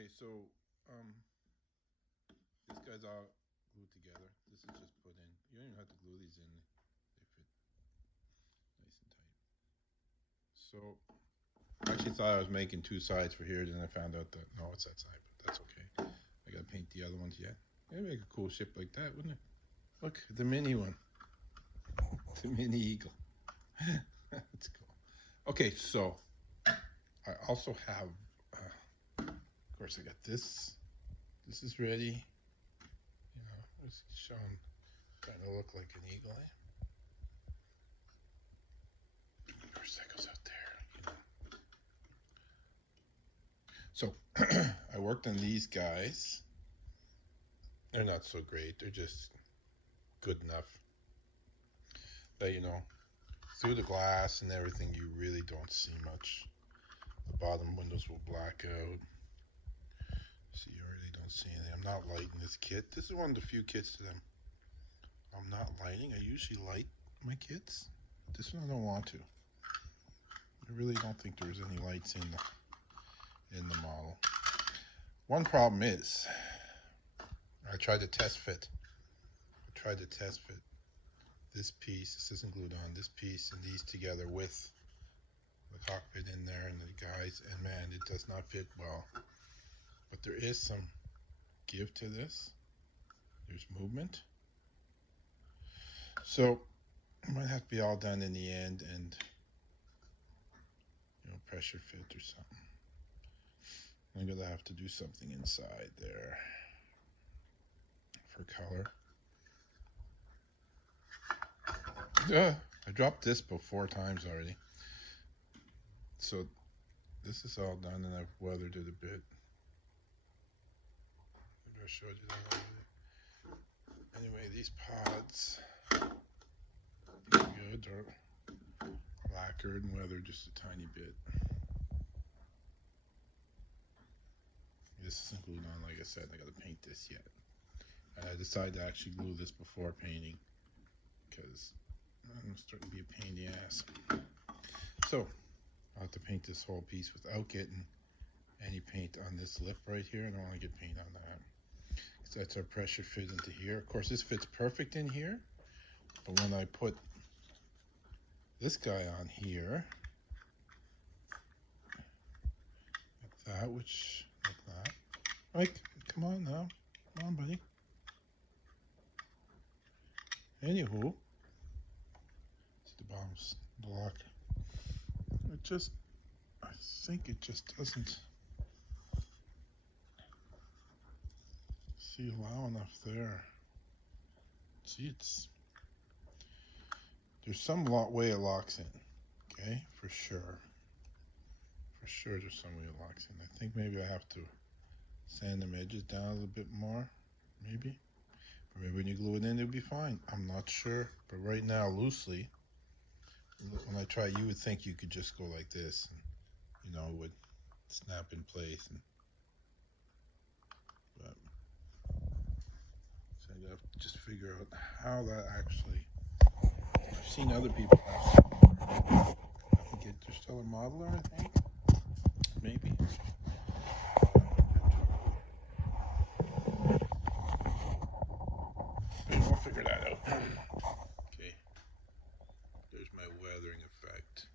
Okay, so this guy's all glued together. This is just put in. You don't even have to glue these in. They fit nice and tight. So I actually thought I was making two sides for here, then I found out that no, it's that side, but that's okay. I gotta paint the other ones yet. It'd make a cool ship like that, wouldn't it? Look, the mini one. The mini Eagle. That's cool. Okay, so I also have, of course, I got this. This is ready. You know, it's showing, trying to look like an eagle. Of course, that goes out there. You know. So I worked on these guys. They're not so great. They're just good enough that, you know, through the glass and everything, you really don't see much. The bottom windows will black out. See, you really don't see anything. I'm not lighting this kit. This is one of the few kits that I'm not lighting. I usually light my kits. This one I don't want to. I really don't think there's any lights in the model. One problem is I tried to test fit. This piece, this isn't glued on, this piece and these together with the cockpit in there and the guys, and man, it does not fit well. But there is some give to this. There's movement. So it might have to be all done in the end and, you know, pressure fit or something. I'm gonna have to do something inside there for color. I dropped this about 4 times already. So this is all done and I've weathered it a bit. Maybe I showed you that already. Anyway, these pods, pretty good. They're lacquered and weathered just a tiny bit. This isn't glued on, like I said. I gotta paint this yet. And I decided to actually glue this before painting because I'm starting to be a pain in the ass. So I'll have to paint this whole piece without getting any paint on this lip right here. I don't want to get paint on that. So that's our pressure fit into here. Of course, this fits perfect in here. But when I put this guy on here, like that, which, like that. Like, come on now. Come on, buddy. Anywho, it's the bottom's block. It just, I think it just doesn't see loud enough there. See, there's some way it locks in, okay, for sure. For sure there's some way it locks in. I think maybe I have to sand them edges down a little bit more, maybe. Or maybe when you glue it in, it'll be fine. I'm not sure, but right now, loosely, when I try, you would think you could just go like this, and, you know, it would snap in place. But so I have to just figure out how that actually. I've seen other people have. There's still a modeler, I think. Maybe. We'll figure that out. Okay. There's my weathering effect.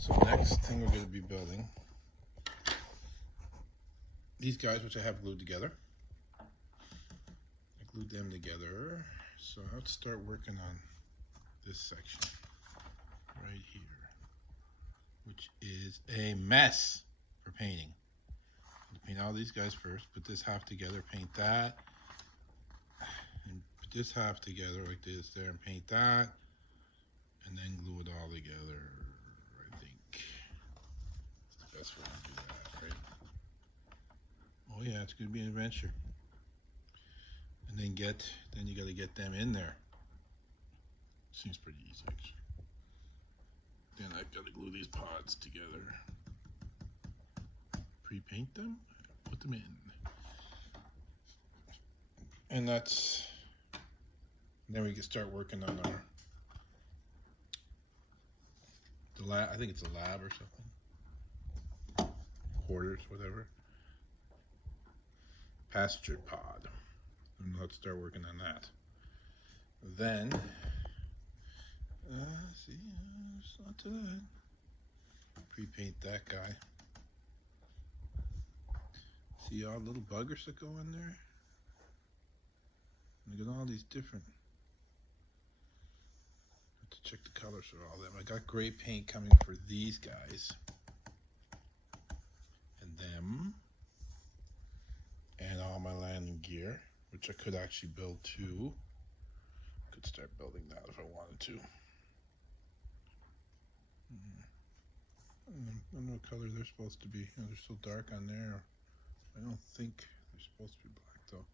So next thing we're going to be building, these guys, which I have glued together. I glued them together. So let's start working on this section right here, which is a mess for painting. You paint all these guys first, put this half together, paint that, and put this half together like this there, and paint that, and then glue it all together. I think it's the best way to do that, right? Oh yeah, it's gonna be an adventure. And then you gotta get them in there. Seems pretty easy actually. Then I've gotta glue these pods together. pre-paint them, put them in. And that's, then we can start working on our, the lab, I think it's a lab or something. Quarters, whatever. Pasture pod. And let's start working on that. Then, see, it's not too bad. Pre-paint that guy. See all the little buggers that go in there? Look at all these different. Have to check the colors for all of them. I got gray paint coming for these guys. And them. And all my landing gear, which I could actually build too. Could start building that if I wanted to. I don't know what color they're supposed to be. They're so dark on there. I don't think they're supposed to be black though.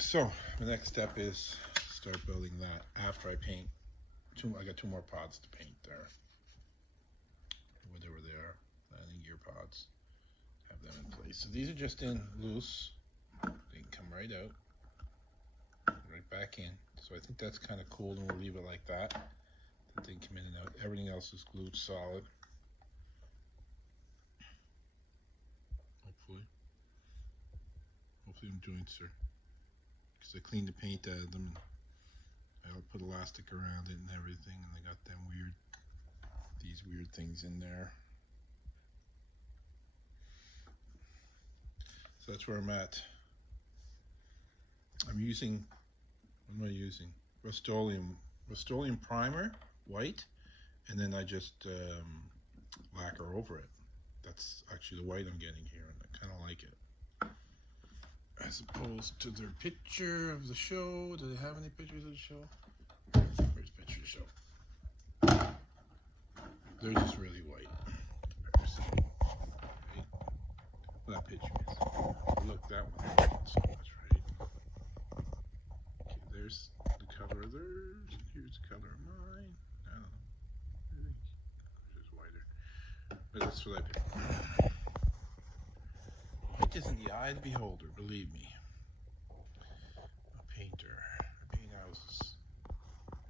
So the next step is start building that after I paint. I got 2 more pods to paint there. Whatever they are, landing gear pods. Have them in place. So these are just in loose. They can come right out, right back in. So I think that's kind of cool, and we'll leave it like that. That they come in and out. Everything else is glued solid. Hopefully them joints are, because I cleaned the paint out of them. I put elastic around it and everything, and I got them these weird things in there. So that's where I'm at. I'm using, what am I using? Rust-Oleum primer, white, and then I just lacquer over it. That's actually the white I'm getting here, and I kind of like it. As opposed to their picture of the show. Do they have any pictures of the show? Where's the picture of the show? They're just really white. Comparison. Right? Well, that picture is. Look, that one not so much, right? Okay, there's the color of theirs, and here's the color of mine. I don't know. I think it's whiter. But that's what I picked. White is in the eye of the beholder, believe me. A painter. I paint houses.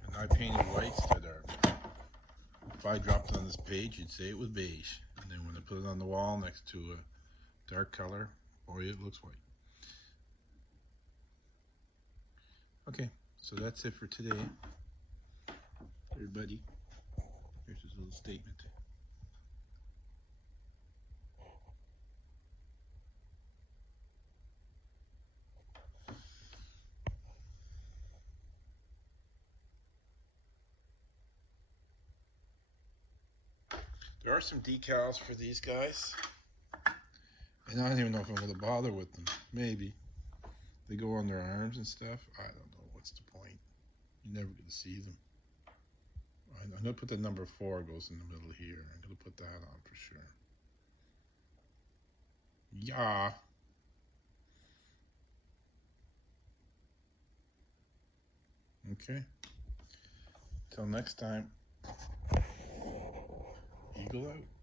And I painted whites that are, if I dropped it on this page, you'd say it was beige. And then when I put it on the wall next to a dark color, boy, it looks white. Okay, so that's it for today. Everybody, here's his little statement. There are some decals for these guys. And I don't even know if I'm going to bother with them. Maybe. They go on their arms and stuff. I don't know. What's the point? You're never going to see them. I'm going to put the number 4 goes in the middle here. I'm going to put that on for sure. Yeah. Okay. Till next time. Eagle out.